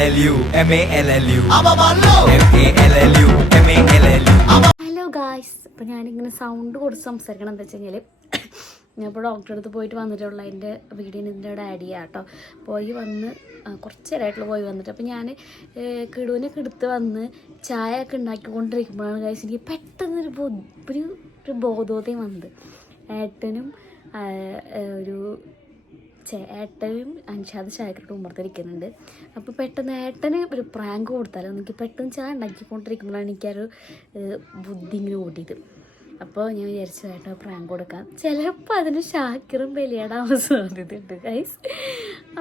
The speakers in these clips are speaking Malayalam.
ഹലോ ഗായ്സ്, അപ്പോൾ ഞാനിങ്ങനെ സൗണ്ട് കൊടുത്ത് സംസാരിക്കണം. എന്താ വെച്ച് കഴിഞ്ഞാൽ ഞാൻ ഇപ്പോൾ ഡോക്ടറെ അടുത്ത് പോയിട്ട് വന്നിട്ടുള്ള അതിൻ്റെ വീഡിയോ ഇതിൻ്റെ അവിടെ ആഡ് ചെയ്യാം കേട്ടോ. പോയി വന്ന് കുറച്ച് നേരമായിട്ടുള്ള പോയി വന്നിട്ട് അപ്പോൾ ഞാൻ കിടുവിനൊക്കെ എടുത്ത് വന്ന് ചായ ഒക്കെ ഉണ്ടാക്കിക്കൊണ്ടിരിക്കുമ്പോഴാണ് ഗായ്സ് എനിക്ക് പെട്ടെന്നൊരു ഒരു ബോധോദയം വന്നത്. ഏട്ടനും അൻഷാദ് ചായക്കിട്ട് ഉമ്മർത്തിരിക്കുന്നുണ്ട്. അപ്പോൾ പെട്ടെന്ന് ഏട്ടന് ഒരു പ്രാങ്ക് കൊടുത്താലോ, എനിക്ക് പെട്ടെന്ന് ചായ ഉണ്ടാക്കിക്കൊണ്ടിരിക്കുമ്പോഴാണ് എനിക്കൊരു ബുദ്ധി ഇങ്ങനെ ഓടിയത്. അപ്പോൾ ഞാൻ വിചാരിച്ചു ഏട്ടൻ പ്രാങ്ക് കൊടുക്കാം, ചിലപ്പോൾ അതിന് ഷാക്കിറും ബലിയാടാൻ സാധ്യതയുണ്ട് ഗൈസ്.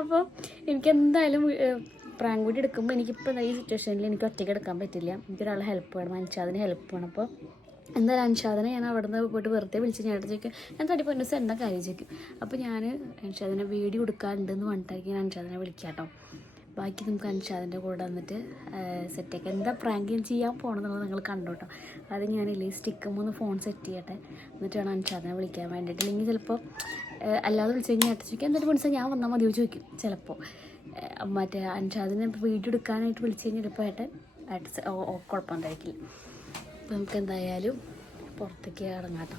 അപ്പോൾ എനിക്കെന്തായാലും പ്രാങ്ക് കൂടി എടുക്കുമ്പോൾ എനിക്കിപ്പോൾ ഈ സിറ്റുവേഷനിൽ എനിക്ക് ഒറ്റയ്ക്ക് എടുക്കാൻ പറ്റില്ല, എനിക്കൊരാളെ ഹെൽപ്പ് വേണം, അൻഷാദിന് ഹെൽപ്പ് വേണം. അപ്പോൾ എന്തായാലും അൻഷാദിനെ ഞാൻ അവിടെ നിന്ന് പോയിട്ട് വെറുതെ വിളിച്ച് ഞാൻ ചോദിക്കും, ഞാൻ തടി പൊന്നൂസ് എന്താ കാര്യം ചോദിക്കും. അപ്പോൾ ഞാൻ അൻഷാദിനെ വീഡിയോ എടുക്കാനുണ്ടെന്ന് പറഞ്ഞിട്ടായിരിക്കും ഞാൻ അൻഷാദിനെ വിളിക്കാം കേട്ടോ. ബാക്കി നമുക്ക് അൻഷാദിൻ്റെ കൂടെ വന്നിട്ട് സെറ്റാക്കാം. എന്താ പ്രാങ്ക് ചെയ്യാൻ പോകണമെന്നുള്ളത് നിങ്ങൾ കണ്ടു കേട്ടോ. അത് ഞാനില്ലേ സ്റ്റിക്കുമ്പോൾ ഫോൺ സെറ്റ് ചെയ്യട്ടെ, എന്നിട്ട് വേണം അൻഷാദിനെ വിളിക്കാൻ വേണ്ടിയിട്ട്. അല്ലെങ്കിൽ ചിലപ്പോൾ അല്ലാതെ വിളിച്ച് കഴിഞ്ഞാൽ ഏട്ടൻ ചോദിക്കും എന്തായാലും മനസ്സിലായി ഞാൻ വന്നാൽ മതിയോ ചോദിക്കും. ചിലപ്പോൾ മറ്റേ അൻഷാദിനെ വീഡിയോ എടുക്കാനായിട്ട് വിളിച്ച് കഴിഞ്ഞാൽ ചിലപ്പോൾ ഏട്ടൻ കുഴപ്പമുണ്ടായിരിക്കില്ല. അപ്പം നമുക്ക് എന്തായാലും പുറത്തേക്ക് ഇറങ്ങാം കേട്ടോ.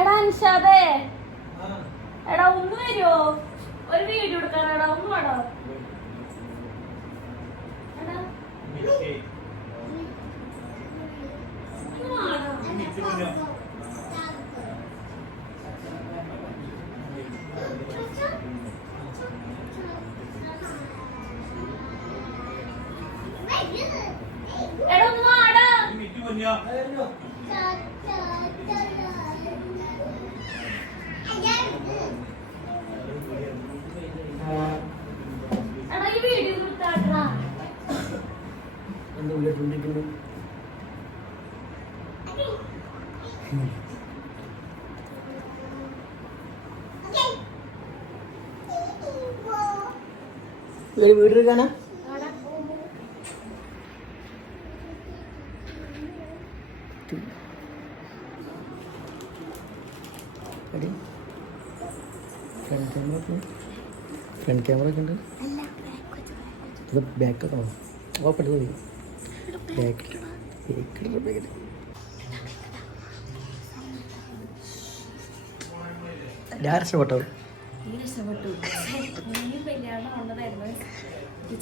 എടാ അൻഷാദേ, എടാ ഒന്ന് വരുമോ, ഒരു വീഡിയോ എടുക്കാനാടാ, ഒന്ന് വേണോ? എടാ ഒന്ന് വാടാ. വീട് എടുക്കാനാ ഫ്രണ്ട് ക്യാമറ ഒക്കെ ഉണ്ട്. ഇത് ബാക്കൊക്കെ ഓപ്പൺ ബാക്ക് രക്ഷപ്പെട്ടു.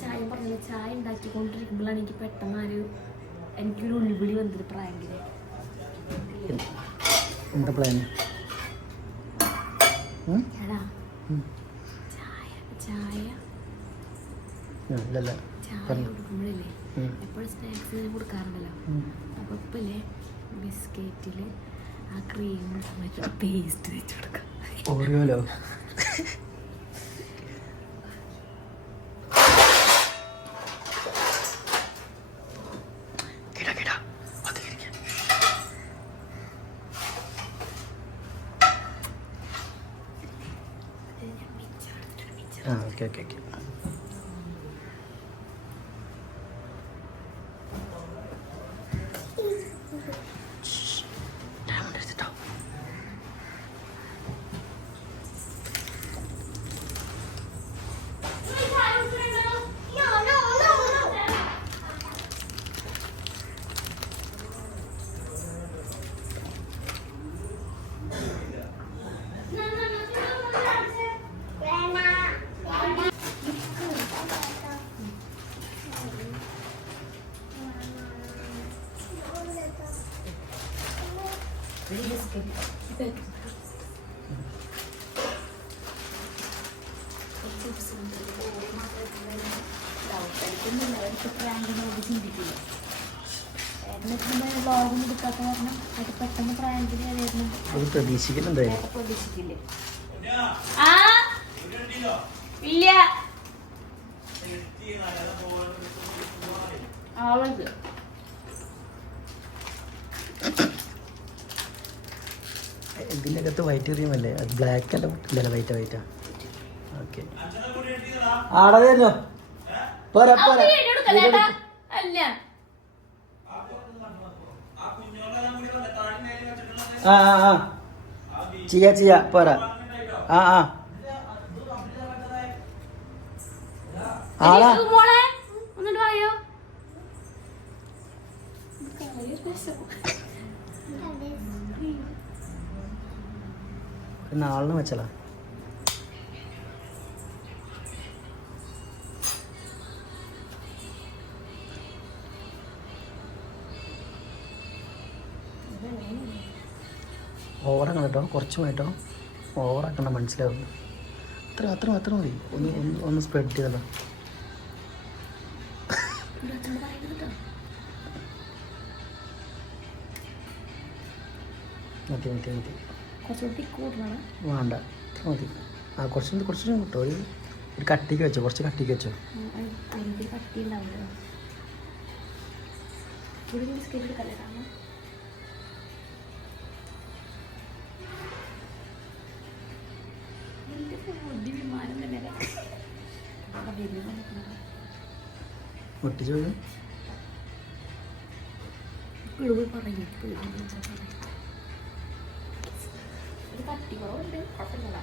ചായ പറഞ്ഞില്ല, ചായ ഉണ്ടാക്കിക്കൊണ്ടിരിക്കുമ്പോഴാണ് എനിക്ക് പെട്ടെന്ന് എനിക്കൊരു ഉള്ളിവിളി വന്നത് പ്രാങ്കില്. എന്താ പ്ലാൻ? എടാ ചായ ചായ കൊടുക്കുമ്പോഴല്ലേ എപ്പോഴും സ്നാക്സ് കൊടുക്കാറുണ്ടല്ലോ. അപ്പോൾ ഇപ്പല്ലേ ബിസ്ക്കറ്റിൽ ആ ക്രീം പേസ്റ്റ് വെച്ച് കൊടുക്കാം. ഓറിയോലോ ഓക്കെ ഓക്കെ ഓക്കെ. വ്ളോഗൊന്നും എടുക്കാത്ത കാരണം അത് പെട്ടെന്ന് പ്രായത്തിൽ ആയിരുന്നു. അത് പ്രതീക്ഷിക്കുന്നുണ്ട്. പ്രതീക്ഷിക്കില്ലേ? ആ ഇല്ല ആവത് ഇതിൻ്റെ അകത്ത് വൈറ്റ് ക്രീമല്ലേ? അത് ബ്ലാക്ക് അല്ല, ഇല്ലല്ലോ, വൈറ്റാ. ഓക്കെ, ആടെ വരുന്നോ? പോരാ പോരാ. അല്ല ആ ആ ആ ചെയ്യാ പോരാ. ആ ആ ആളാ മോളെ ഒന്നിട്ട് വായോ. നാളിന് വെച്ചലാ. ഓവറാക്കണം കേട്ടോ, കുറച്ച് കേട്ടോ. ഓവറാക്കണ്ട, മനസ്സിലാവും. അത്ര മതി. ഒന്ന് സ്പ്രെഡ് ചെയ്തല്ലോ. മതി വേണ്ട, ഇത്ര മതി. ആ കുറച്ചും കിട്ടോ. ഒരു കട്ടിക്ക് വെച്ചോ, കുറച്ച് കട്ടിക്ക് വെച്ചോ. ഒട്ടിച്ചു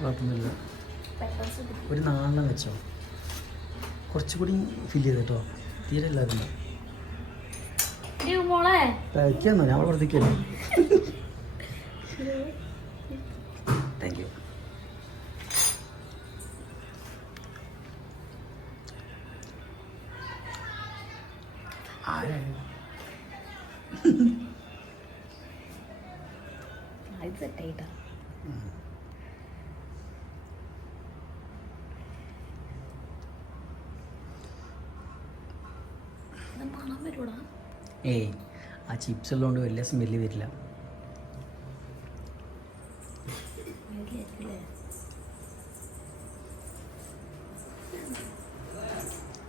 കുഴപ്പമൊന്നുമില്ല. ഒരു 4 വെച്ചോ, കുറച്ചുകൂടി ഫില്ല് ചെയ്ത് കേട്ടോ. തീരെ ഇല്ലായിരുന്നു കഴിക്കാന്നോ? ഞാൻ വർദ്ധിക്കല്ലോ. Thank you. ഇത് സെറ്റായിട്ടാ. മണം വരൂടാ. ഏയ്, ആ ചിപ്സ് ഉള്ളതുകൊണ്ട് വലിയ സ്മെല്ല് വരില്ല.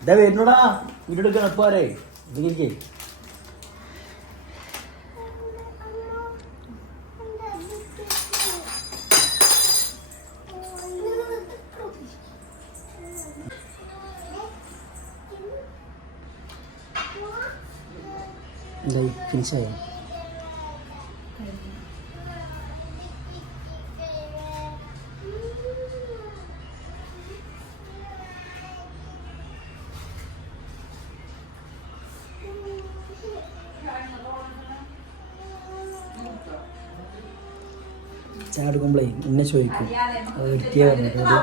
ഇതാ വരുന്നോടാ, വീഡിയോ എടുക്കാൻ എപ്പോരെ ഇതിരിക്കേ. എന്തായി, ഫിനിഷായോ? ചാടുക്കുമ്പോഴേ എന്നെ ചോദിക്കും, അത് എടുത്തിയാ പറഞ്ഞത്.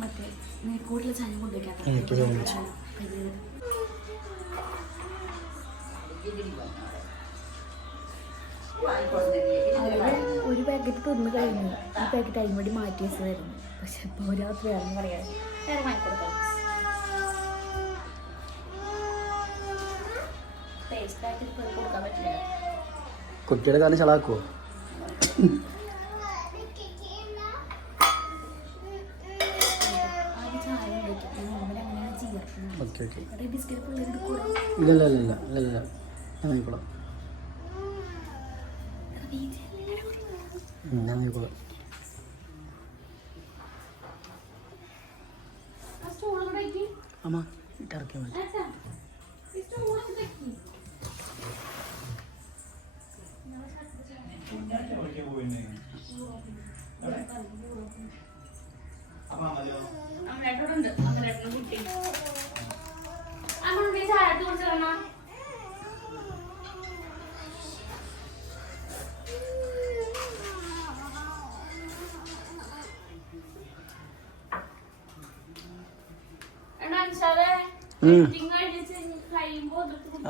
മറ്റേ കൂടുതൽ ചായ കൊണ്ടുവയ്ക്കാത്ത ഒരു പാക്കറ്റ് തിന്ന് കഴിഞ്ഞു. ഈ പാക്കറ്റ് അതിന് വേണ്ടി മാറ്റി വെച്ചതായിരുന്നു. പക്ഷെ ഇപ്പോൾ രാത്രി വേറെ പറയാം, വേറെ വാങ്ങിക്കൊടുക്കാം. ടേസ്റ്റ് ആയിട്ട് കൊടുക്കാൻ പറ്റില്ല. കുട്ടിയുടെ കാലം ചളാക്കുവോ? Okay okay. ഇല്ല ഞാൻ നോക്കിക്കോളാം. ഞാൻ നോക്കിക്കോളാം. അമ്മ ഇട്ടിറക്കിയാൽ മതി.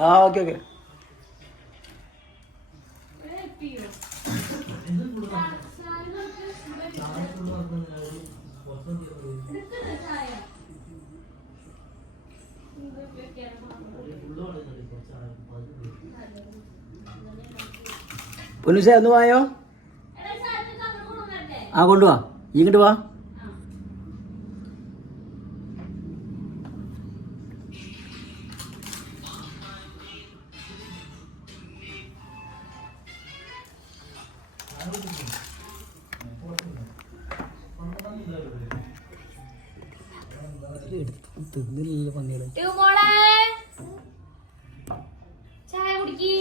ആ ഓക്കെ ഓക്കെ. പൊന്നുസേ ഒന്ന് വായോ. ആ കൊണ്ടുവാ, ഇങ്ങോട്ട് വാ. തിന്നില്ല പന്നികള്. ചായ കുടിക്കി.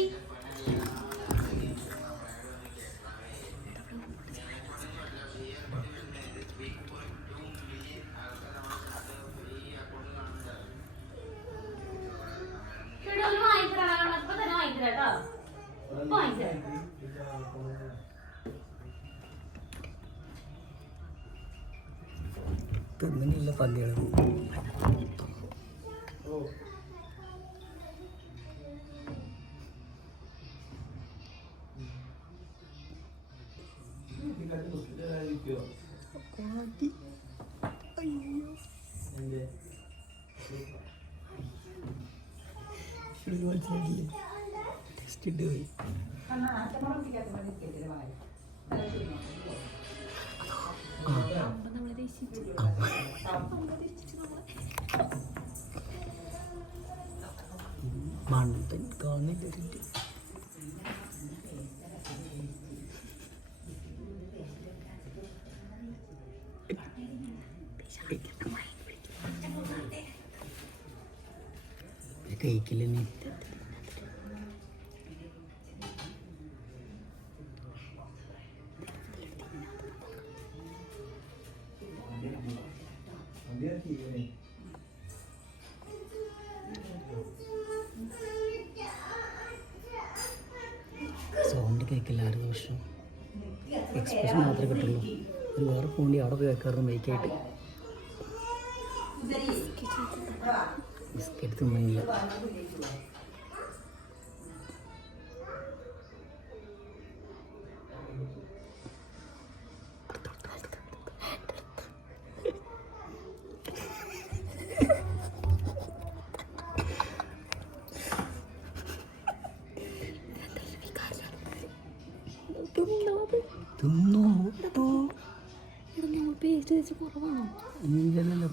തിന്നില്ല പന്നികള്. മണ്ടൻ കാണുന്നില്ല. കഴിക്കില്ല നീ. സൗണ്ട് കേൾക്കില്ല ആറ് വർഷം. എക്സ്പ്രഷൻ മാത്രമേ കിട്ടുള്ളൂ. ഒരു വേറെ ഫോണിൽ അവിടെ പോയി വെക്കാറുണ്ട് മൈക്കായിട്ട്. ബിസ്ക്കറ്റ് തിന്നില്ല.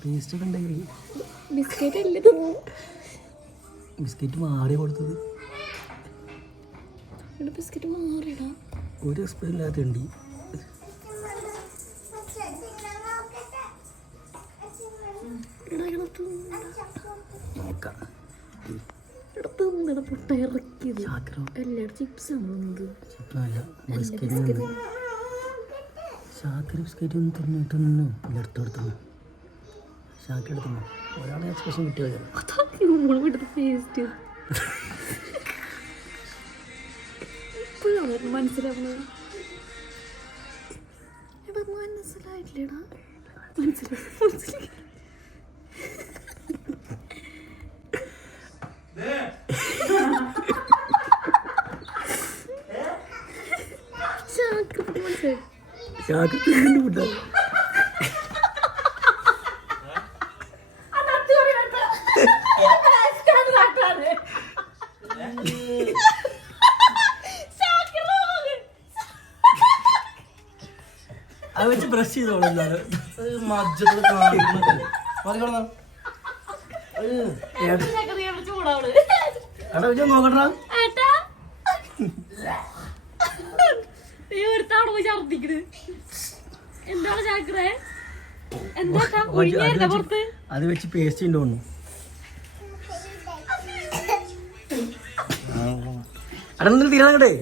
പേസ്റ്റ് ഒക്കെ ഉണ്ടെങ്കിൽ ബിസ്ക്കറ്റ് മാറി കൊടുത്തത്. ബിസ്ക്കറ്റ് മാറിയിടാ. ഒരു എക്സ്പീരിയൻ ഇല്ലാത്തുണ്ട്. ഷാക്കിർ ബിസ്ക്കറ്റ് ഒന്ന് തിന്നു എടുത്തെടുത്തു. ഷാക്കിർ എടുത്തു. ഒരാളെ എക്സ്പ്രഷൻ കിട്ടിയത് മനസ്സിലായിട്ടില്ലടാ. മനസ്സിലായി. ഷാക്കിർ തിന്നിട്ട് അത് വെച്ച് ബ്രഷ് ചെയ്തോളൂ. നോക്കട്ടാ. അത് വെച്ച് പേസ്റ്റ് ഉണ്ടോന്നു. അടന്ന് തീരാങ്ങടേ.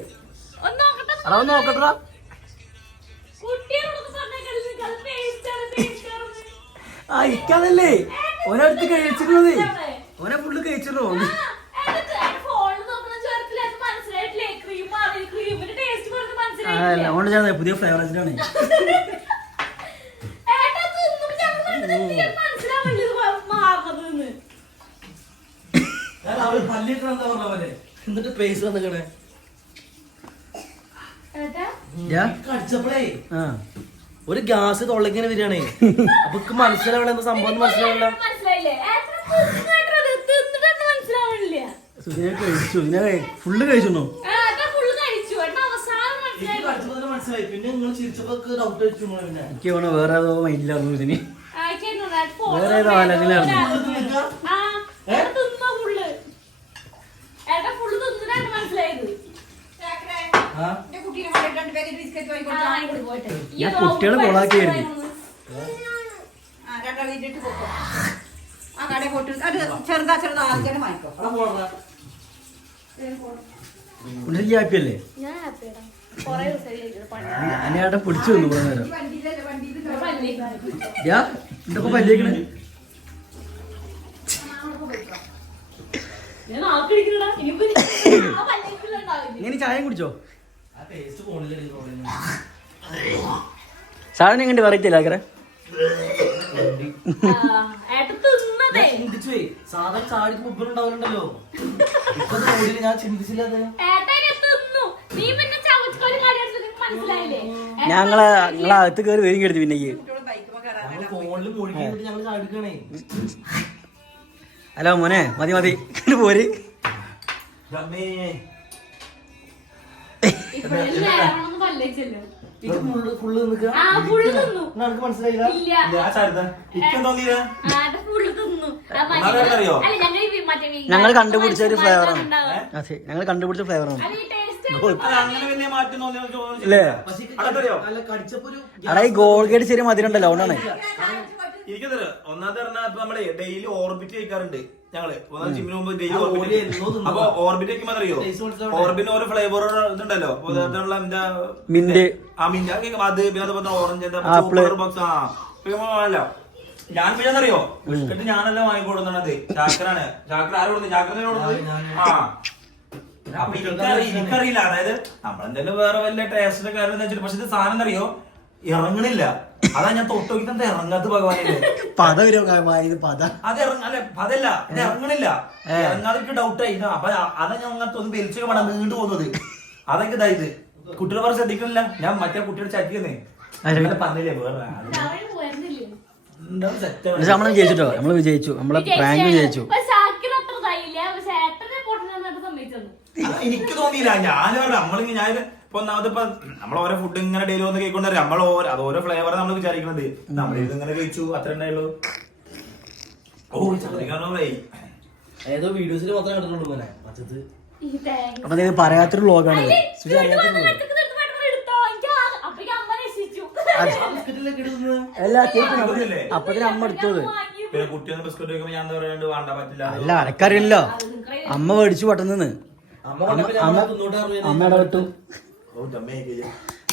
അട നോക്കട്ടാ. ആ ഇക്കാതല്ലേ ഓനടുത്ത് കഴിച്ചിരുന്നത്. ഓനെ ഫുള്ള് കഴിച്ചിരുന്നോ? അതുകൊണ്ട് ഞാൻ പുതിയ ഫ്ലേവർ വെച്ചിട്ടാണ്. എന്നിട്ട് പേസ് വന്നിക്കണേ. ഒരു ഗ്യാസ് തൊള്ളക്കിങ്ങനെ വരികയാണേ അപ്പൊ മനസ്സിലാവണ എന്താ സംഭവം മനസ്സിലാവില്ല. മനസ്സിലായില്ലേ തിന്നിട്ടൊന്നും മനസ്സിലാവണില്ല. സുധിനെ കഴിച്ചു, ഫുള്ള് കഴിച്ചോ? മനസ്സിലായി. പിന്നെ നിങ്ങൾ ചിരിച്ചപ്പോ ഡൗട്ട് വെച്ചു. എനിക്ക് വേണം വേറെ ഏതോ മൈൻഡിലായിരുന്നു ഇതിന്, വേറെ ഏതോ ആലോചനയായിരുന്നു. ഞാൻ കുട്ടികളെ കൊളാക്കിയായിരുന്നു. ഹാപ്പിയല്ലേ? ഞാനേട്ടൻ പിടിച്ചു വന്നു കുറെ നേരം. എന്തൊക്കെ പല്ലിയേക്കണേ? ഇങ്ങനെ ചായ കുടിച്ചോ? സാധനം എങ്ങനെ വെറൈറ്റി അല്ല ആഗ്രഹം? സാധാരണ ചാടിക്ക് മുമ്പിലുണ്ടാവുന്നുണ്ടല്ലോ, ഞാൻ ചിന്തിച്ചില്ലാതെ. ഞങ്ങളെ അകത്ത് കയറി വരും കരുതി. പിന്നെ ഫോണിൽ ഞങ്ങൾ ചാടിക്കണേ. ഹലോ മോനെ, മതി മതി പോര്. ഞങ്ങൾ കണ്ടുപിടിച്ച ഒരു ഫ്ലേവറാണ്. അതെ, ഞങ്ങൾ കണ്ടുപിടിച്ച ഫ്ലേവറാണ്. അടാ ഈ ഗോൾഗേറ്റ് ചെറിയ മധുരം ഉണ്ടല്ലോ, അതുകൊണ്ടാണ്. എനിക്കതല്ല ഒന്നാമത് പറഞ്ഞാൽ ഇപ്പൊ നമ്മള് ഡെയിലി ഓർബിറ്റ് കഴിക്കാറുണ്ട് ഞങ്ങള് ജിമ്മിന് മുമ്പ് ഡെയിലി ഓർബിറ്റ്. അപ്പൊ ഓർബിറ്റ് കഴിക്കുമ്പോ അറിയോ, ഓർബിന് ഓരോ ഫ്ലേവർ ഇതുണ്ടല്ലോ. മിന്റ്, ആ മിന്റ് അത്, പിന്നെ അതുപോലെ ഓറഞ്ച്, ബോക്സ്. അല്ല ഞാൻ പിന്നെ അറിയോ, ബിസ്ക്കറ്റ് ഞാനെല്ലാം വാങ്ങിക്കൊടുക്കുന്നത് ചാക്കറാണ്. ചാക്കര ആര് കൊടുക്കുന്നത്? ചാക്കറിനെ കൊടുക്കുന്നത്. ആ അപ്പൊ എനിക്കറിയില്ല, അതായത് നമ്മളെന്തായാലും വേറെ വല്ല ടേസ്റ്റിന്റെ കാര്യം വെച്ചിട്ട്. പക്ഷെ ഇത് സാധനം അറിയോ, ഇറങ്ങണില്ല. അതാ ഞാൻ തൊട്ടോക്കി തന്നെ ഇറങ്ങാത്ത ഭഗവാനെ. അത് അല്ല പതല്ല, ഇത് ഇറങ്ങണില്ല. ഇറങ്ങാതെ ഡൗട്ടായി. അപ്പൊ അതാ ഞാൻ അങ്ങനത്തെ ഒന്ന് വലിച്ചൊക്കെ വേണം നീണ്ടു പോകുന്നത്. അതൊക്കെ ഇതായത് കുട്ടികളെ പറഞ്ഞ് ശ്രദ്ധിക്കണില്ല. ഞാൻ മറ്റേ കുട്ടിയുടെ ചട്ടിയെന്നേ പറഞ്ഞില്ലേ വേറെ നമ്മള് വിജയിച്ചിട്ടോ, നമ്മള് വിജയിച്ചു, നമ്മളെ പ്രാങ്ക് വിജയിച്ചു. എനിക്ക് തോന്നിയില്ല. ഞാൻ നമ്മളിങ്ങനെ ഞാൻ ഇപ്പൊ ഒന്നാമത് ഇപ്പൊ നമ്മൾ ഓരോ ഫുഡ് ഇങ്ങനെ ഡെയിലി വന്ന് കേൾക്കൊണ്ടേ നമ്മൾ അത് ഓരോ ഫ്ലേവർ നമ്മൾ വിചാരിക്കുന്നത്. നമ്മൾ ഇതിങ്ങനെ കഴിച്ചു അത്ര ഉണ്ടായുള്ളൂ. ഓ ചന്ദ്രികാണേ ഏതോ വീഡിയോസിൽ മാത്രമേ കണ്ടിട്ടുള്ളൂ പോലെ. അപ്പൊ ഇത് പറയാത്തൊരു വ്ലോഗാണ്. അപ്പത്തിന് അമ്മ എടുത്തത്. പിന്നെ കുട്ടിയൊന്ന് ബിസ്ക്കറ്റ് കഴിക്കുമ്പോ ഞാൻ പറയാണ്ട് വേണ്ട പറ്റില്ല. അല്ല അനക്കറിയില്ലോ, അമ്മ മേടിച്ചു പെട്ടെന്ന്. അമ്മ ഇടപെട്ടു.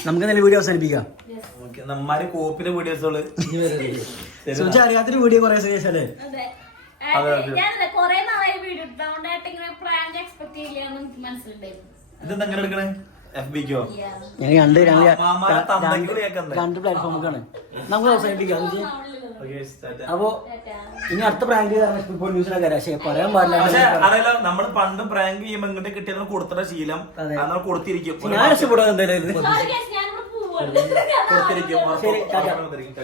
നമുക്ക് നല്ല വീഡിയോ അവസാനിപ്പിക്കാം. നമ്മാര് കോപ്പിന്റെ വീഡിയോസുകള് അറിയാത്തൊരു വീഡിയോ കുറെ ശേഷല്ലേ. ഇതെന്താ എങ്ങനെ എടുക്കണേ? FBക്കോ? ഞാൻ രണ്ട് പ്ലാറ്റ്ഫോമിലാണ് നമുക്ക് അവസാനിപ്പിക്കാം. അപ്പൊ ഇനി അടുത്ത പ്രാങ്ക് പറയാൻ പാടില്ല. അറിയില്ല, നമ്മള് പണ്ട് പ്രാങ്ക് ചെയ്യുമ്പോ ഇങ്ങോട്ട് കിട്ടിയത് കൊടുത്തിട്ട ശീലം കൊടുത്തിരിക്കും. ഞാൻ രക്ഷപ്പെടുക എന്തായാലും കൊടുത്തിരിക്കും.